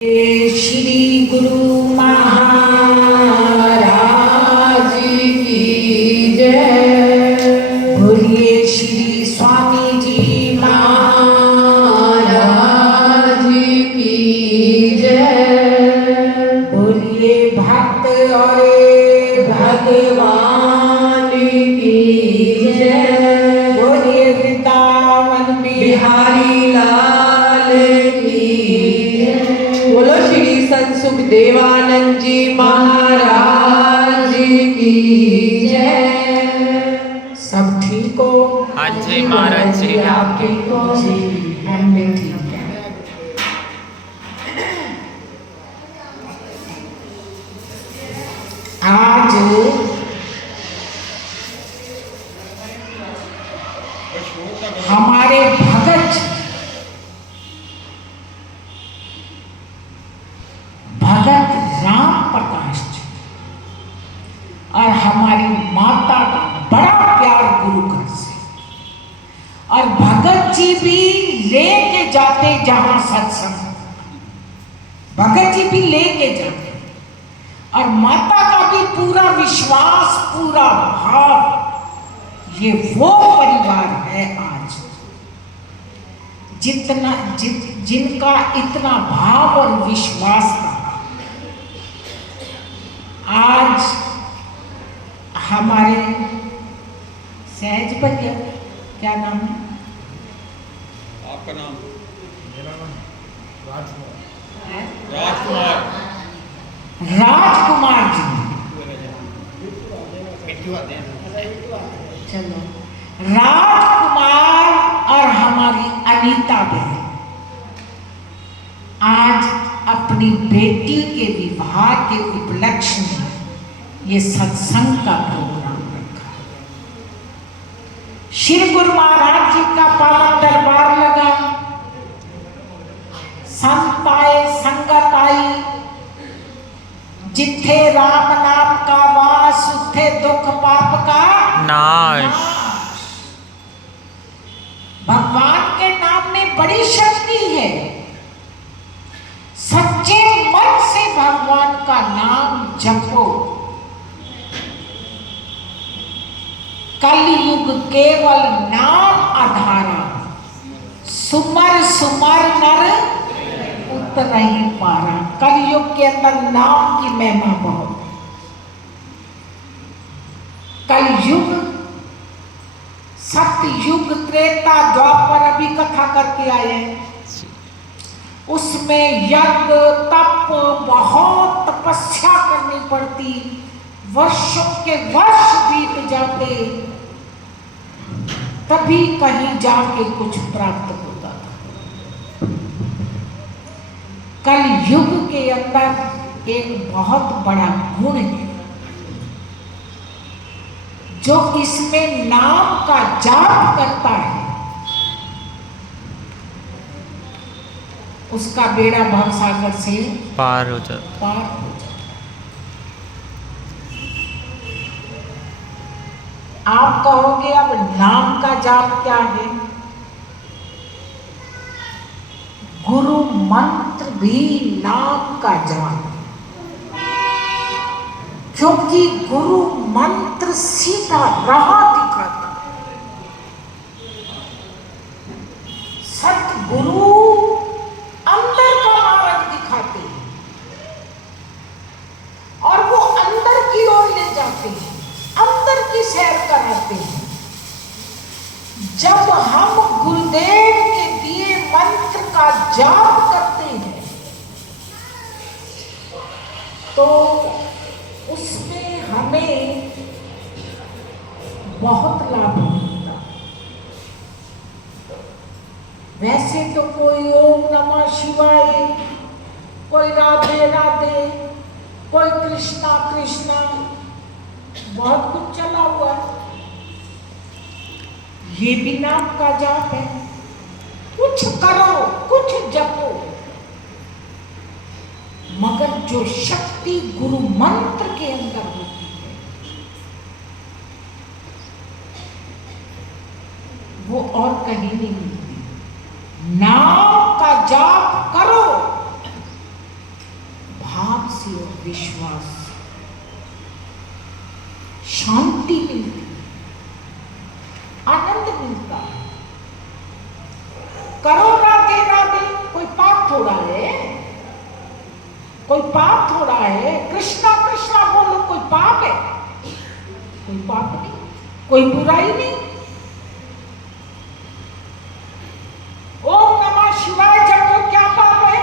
श्री गुरु महाराज की जय। बोलिए श्री स्वामी जी महाराज की जय। बोलिए भक्त और भगवान की जय। बोलिए वृंदावन बिहारी लाल की जय। बोलो श्री संत सुखदेवानंद जी महाराज की जय। सब ठीक हो? हाँ जी महाराज जी। आप ठीक हो? जी हम भी ठीक है। आज हमारे भगत राम प्रकाश जी और हमारी माता का बड़ा प्यार गुरु घर से, और भगत जी भी लेके जाते जहां सत्संग, भगत जी भी लेके जाते, और माता का भी पूरा विश्वास पूरा भाव। ये वो परिवार है आज जिनका इतना भाव और विश्वास था। आज हमारे सहज भैया, क्या नाम है आपका? नाम? मेरा नाम राजकुमार। राजकुमार जी। चलो, राजकुमार और हमारी अनीता बहन आज अपनी बेटी के विवाह के उपलक्ष्य में ये सत्संग का प्रोग्राम रखा। श्री गुरु महाराज जी का पावन दरबार लगा, संत आए, संगत आई, जिथे राम नाम का वास उठे दुख पाप का नाश। भगवान के नाम में बड़ी शक्ति है। सच्चे मन से भगवान का नाम जपो। कलयुग केवल नाम आधारा, सुमर सुमर नर उतर ही पारा। कलयुग के अंदर नाम की महिमा बहुत। कलयुग, सतयुग, त्रेता, द्वापर अभी कथा करके आए हैं। उसमें यज्ञ तप बहुत तपस्या करनी पड़ती, वर्षों के वर्ष बीत जाते, तभी कहीं जाके कुछ प्राप्त होता था। कलयुग के अंदर एक बहुत बड़ा गुण है जो इसमें नाम का जाप करता है, उसका बेड़ा भवसागर से पार हो जाता। आप कहोगे अब नाम का जाप क्या है? गुरु मंत्र भी नाम का जाप, क्योंकि गुरु मंत्र सीधा राह दिखाता। सतगुरु अंदर का मार्ग दिखाते हैं और वो अंदर की ओर ले जाते हैं, अंदर की सैर कराते हैं। जब हम गुरुदेव के दिए मंत्र का जाप करते हैं तो उसमें हमें बहुत लाभ मिलता। वैसे तो कोई ओम नमः शिवाय, कोई राधे राधे, कोई कृष्णा कृष्णा, बहुत कुछ चला हुआ है। ये भी नाम का जाप है। कुछ करो, कुछ जपो, मगर जो शक्ति गुरु मंत्र के अंदर होती है वो और कहीं नहीं मिलती। नाम का जाप करो से और विश्वास से शांति मिलती, आनंद मिलता है। करो राधे राधे, कोई पाप थोड़ा है, कोई पाप थोड़ा है। कृष्णा कृष्णा बोलो, कोई पाप है? कोई पाप नहीं, कोई बुराई नहीं। ओम नमः शिवाय जपो, क्या पाप है?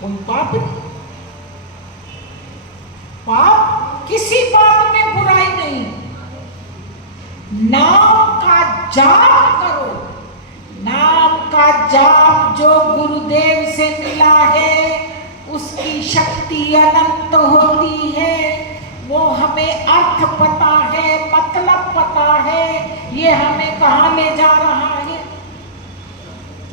कोई पाप नहीं। पाप किसी बात में बुराई नहीं। नाम का जाप करो, नाम का जाप जो गुरुदेव से मिला है उसकी शक्ति अनंत होती है। वो हमें अर्थ पता है, मतलब पता है, ये हमें कहाँ ले जा रहा है।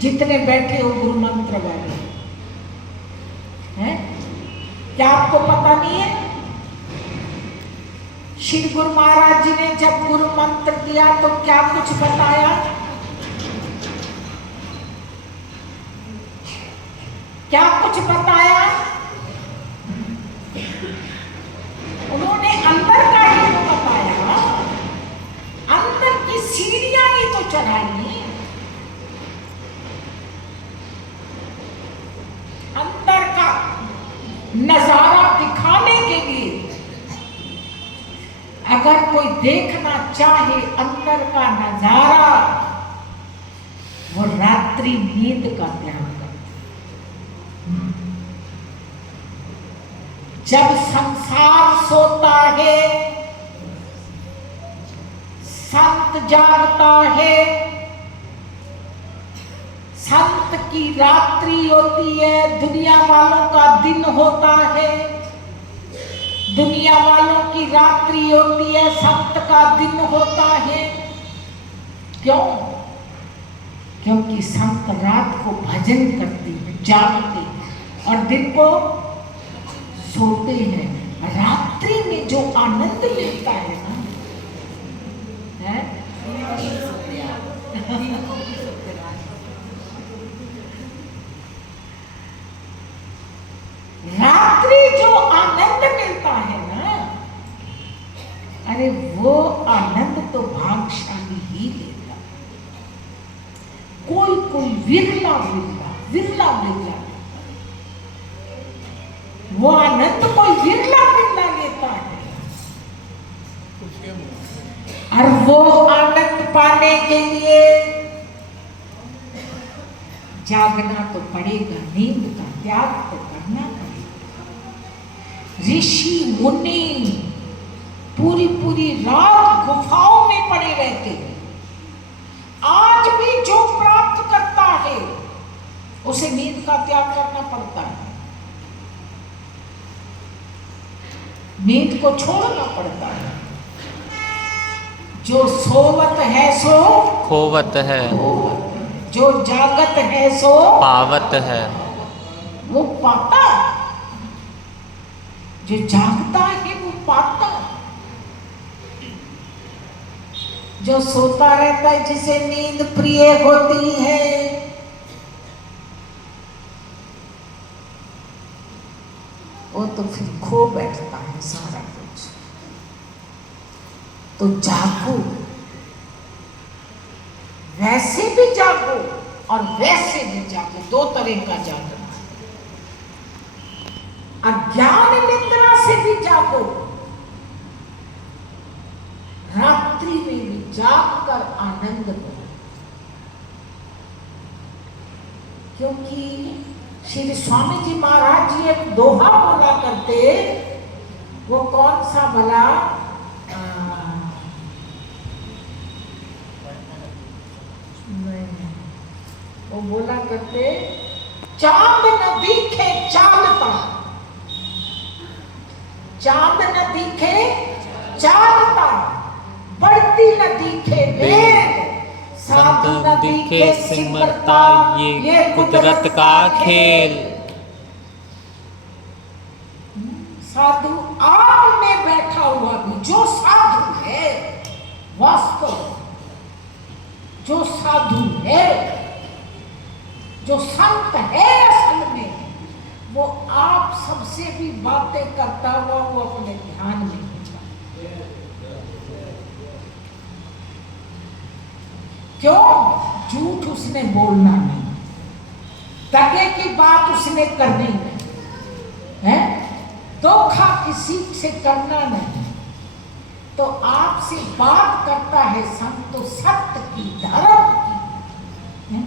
जितने बैठे हो गुरु मंत्र वाले हैं, क्या आपको पता नहीं है? श्री गुरु महाराज जी ने जब गुरु मंत्र दिया तो क्या कुछ बताया? क्या कुछ बताया? उन्होंने अंदर का ही तो बताया, अंदर की सीढ़ियां ही तो चढ़ाई, अंदर का नजारा दिखाने के लिए। अगर कोई देखना चाहे अंदर का नजारा, वो रात्रि नींद का त्याग करे। जब संसार सोता है, संत जागता है। संत की रात्रि होती है, दुनिया वालों का दिन होता है। दुनिया वालों की रात्रि होती है, संत का दिन होता है। क्यों? क्योंकि संत रात को भजन करते हैं, जागते हैं, और दिन को सोते हैं। रात्रि में जो आनंद मिलता है ना, है? रात्रि जो आनंद मिलता है ना, अरे वो आनंद तो भाग्यशाली ही लेता। कोई कोई विरला विरला विरला विरला वो आनंद कोई विरला विरला लेता है। और वो आनंद पाने के लिए जागना तो पड़ेगा, नींद का त्याग तो करना पड़ेगा। ऋषि मुनि पूरी पूरी रात गुफाओं में पड़े रहते हैं। आज भी जो प्राप्त करता है उसे नींद का त्याग करना पड़ता है, नींद को छोड़ना पड़ता है। जो सोवत है सो खोवत है, जो जागत है सो पावत है। वो पाता, जो जागता है वो पाता। जो सोता रहता है, जिसे नींद प्रिय होती है, वो तो फिर खो बैठता है सारा कुछ। तो जागो, वैसे भी जागो और वैसे भी जागो, दो तरह का जागना। अज्ञान निद्रा से भी जागो, रात्रि में भी जागकर आनंद लो। क्योंकि श्री स्वामी जी महाराज जी एक दोहा बोला करते, वो कौन सा भला? वो बोला करते, चांद न दिखे चालता, चांद न दिखे चालता, बढ़ती न दिखे वेद, साधु न दिखे सिमरता, ये कुदरत का खेल। साधु आप में बैठा हुआ भी जो साधु है, वास्तव जो साधु है, जो संत है असल में, वो आप सबसे भी बातें करता हुआ वो अपने ध्यान में होता। क्यों? झूठ उसने बोलना नहीं, धोखे की बात उसने करनी नहीं है, धोखा किसी से करना नहीं। तो आपसे बात करता है संत तो सत्य की, धर्म की,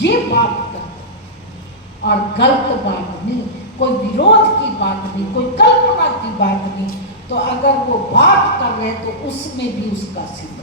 ये बात करता और गलत बात नहीं, कोई विरोध की बात नहीं, कोई कल्पना की बात नहीं। तो अगर वो बात कर रहे तो उसमें भी उसका सिद्ध।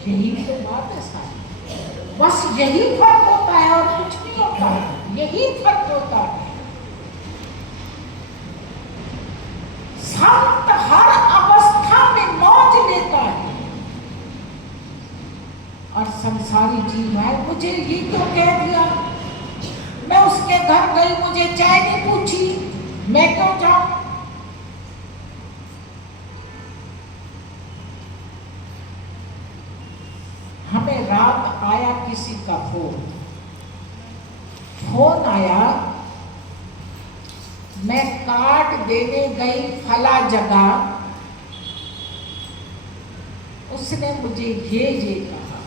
यही तो बात है सारी, बस यही फर्क होता है और कुछ नहीं होता, यही फर्क होता है। संत हर अवस्था में मौज लेता है और संसारी जीव है, मुझे ये क्यों कह दिया, मैं उसके घर गई, मुझे चाय नहीं पूछी, मैं क्यों जाऊं। हमें रात आया किसी का फोन आया, मैं कार्ड देने गई फला जगह, उसने मुझे ये कहा।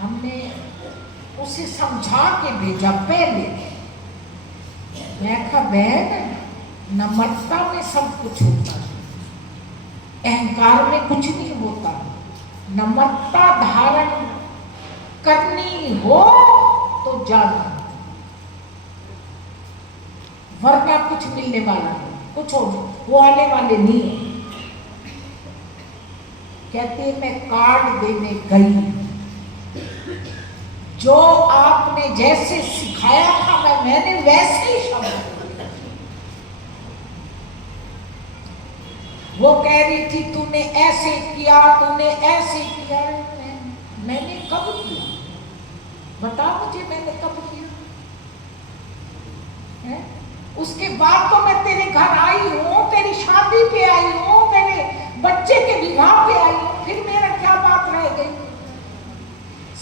हमने उसे समझा के भेजा पहले, मैं कहा बहन नम्रता में सब कुछ होता है, अहंकार में कुछ नहीं होता। नम्रता धारण करनी हो तो जाना, वरना कुछ मिलने वाला नहीं, कुछ वो आने वाले नहीं है। कहते मैं कार्ड देने गई, जो आपने जैसे सिखाया था मैंने वैसे ही शब्द। वो कह रही थी तूने ऐसे किया, तूने ऐसे किया। मैंने कब किया? बता मुझे, मैंने कब किया है? उसके बाद तो मैं तेरे घर आई हूँ, तेरी शादी पे आई हूँ, तेरे बच्चे के विवाह पे आई हूँ, फिर मेरा क्या बात रह गई?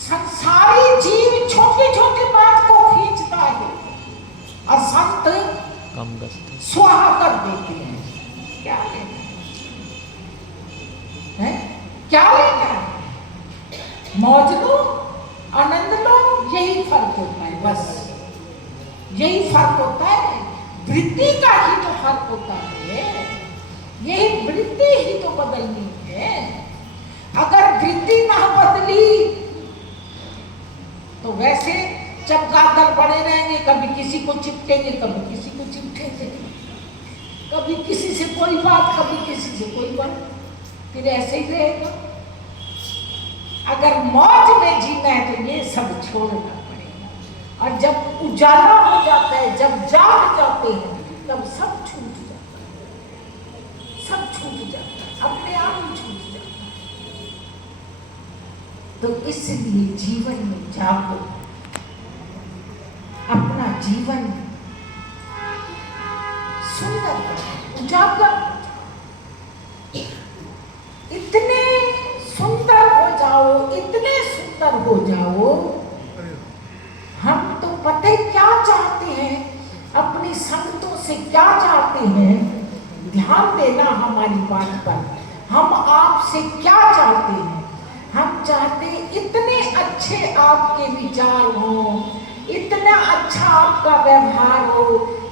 संसारी जीव छोटी छोटी बात को खींचता है और संत स्वाहा कर देते हैं। क्या लेना है? क्या लेना है? मौज लो, आनंद लो, यही फर्क होता है, बस यही फर्क होता है। वृत्ति का ही तो फर्क होता है, यही वृत्ति ही तो बदलनी है। अगर वृत्ति ना बदली तो वैसे चमगादड़ बने रहेंगे, कभी किसी को चिपकेंगे, कभी किसी को चिपकेंगे, कभी किसी से कोई बात, कभी किसी से कोई बात, फिर ऐसे ही रहेगा। अगर मौज में जीना है तो ये सब छोड़ना पड़ेगा, और जब उजाला हो जाता है, जब जाग जाते हैं, तब सब छूट जाता है, सब छूट जाता है, अपने आप ही छूट जाता है। तो इसलिए जीवन में जागो, अपना जीवन सुंदर उजागर, इतने सुंदर हो जाओ, इतने सुंदर हो जाओ। हम तो पता है क्या चाहते हैं, अपनी संगतों से क्या चाहते हैं, ध्यान देना हमारी बात पर। हम आपसे क्या चाहते हैं? हम चाहते हैं इतने अच्छे आपके विचार हो, इतना अच्छा आपका व्यवहार हो,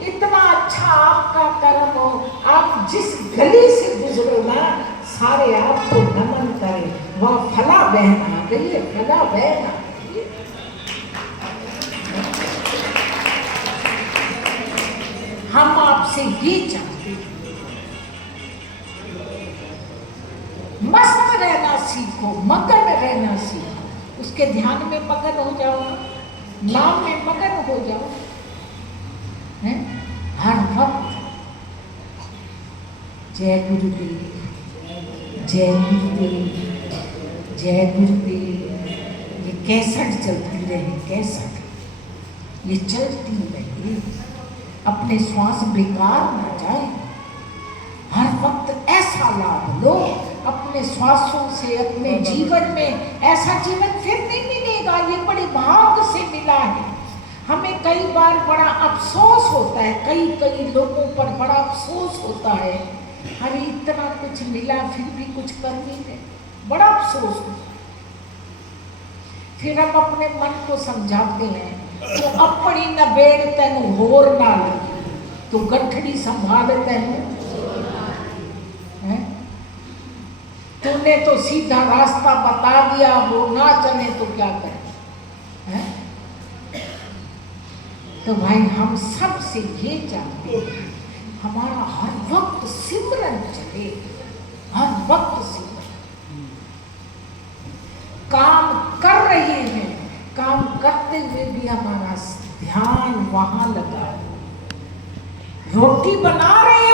इतना अच्छा आपका कर्म हो। आप जिस गली से गुजरो ना, सारे आपको नमन करें। वह फला बहन आ गई है, फला बहन आ गई है। हम आपसे ये चाहते हैं, मस्त रहना सीखो, मगन रहना सीखो, उसके ध्यान में मगन हो जाओ, नाम में मगन हो जाओ, है? हर वक्त जय गुरुदेव, जय गुरुदेव, जय गुरुदेव। ये कैसेट चलती रहे, कैसेट ये चलती रहे, अपने श्वास बेकार ना जाए। हर वक्त ऐसा लाभ लो अपने श्वासों से, अपने जीवन में ऐसा जीवन फिर नहीं मिलेगा। ये बड़े भाग्य से मिला है। हमें कई बार बड़ा अफसोस होता है, कई लोगों पर बड़ा अफसोस होता है, अरे इतना कुछ मिला फिर भी कुछ कर नहीं रहे, बड़ा अफसोस होता है। फिर हम अपने मन को समझाते हैं तो अपनी नबेड़ तेन होर ना लगी, तो गठड़ी संभाल तेन, तूने तो सीधा रास्ता बता दिया, वो ना चले तो क्या करें, है? तो भाई हम सब से ये चाहते हैं हमारा हर वक्त सिमरन चले, हर वक्त सिमरन। काम कर रहे हैं, काम करते हुए भी हमारा ध्यान वहां लगा। रोटी बना रहे हैं